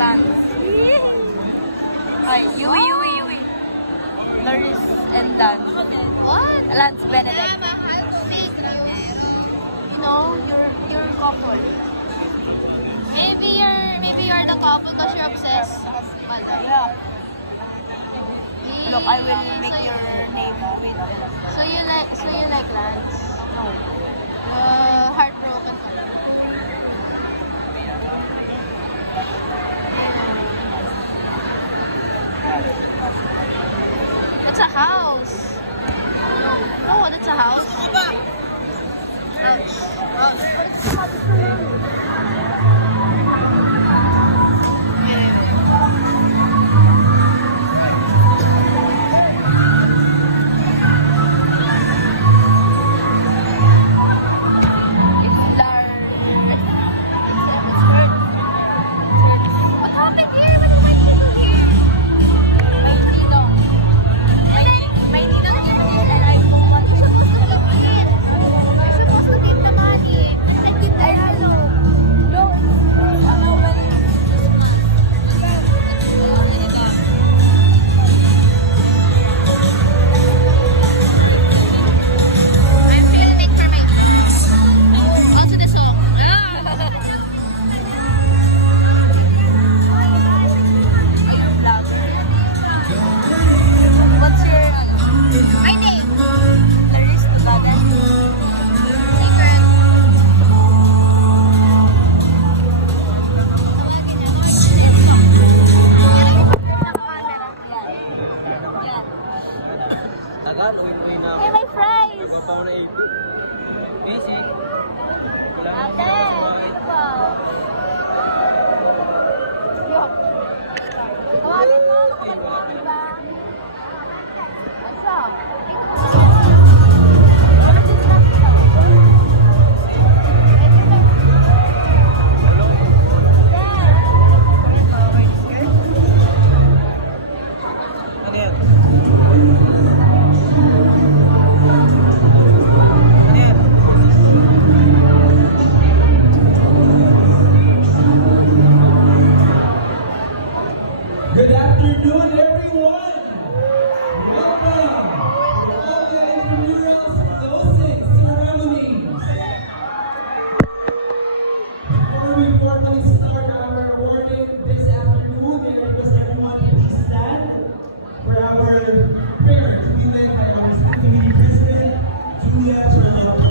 Lance. Ay, Yui. Laris and Lance. What? Lance Benedict. Mahal ko. You know, you're a couple. Maybe you're the couple because you're obsessed. Yeah. Look, I will make your name with So you like Lance? no. Heartbroken ka. That's a house. No, that's a house. What happened here? What happened here? May ninang dito and I want You're supposed to look it. You're supposed to give the money and give the I'm filming for my also the song. What's your My name. Laris Tulagan? Secret. Yan. Tagal, uwi na Hey, ako. my fries. Papaw na 80. Busy. Wala na Ate, ako sa bahay. ano ba? Yo. Tawagin mo, makapag-vlog ba? What's up? Ano yan? Ano yan? Good afternoon, everyone. Welcome. All the intramurals closing ceremony. Before we formally start our awarding this afternoon, may I request everyone to please stand for our prayer to be led by our school committee president, Julia Chernova.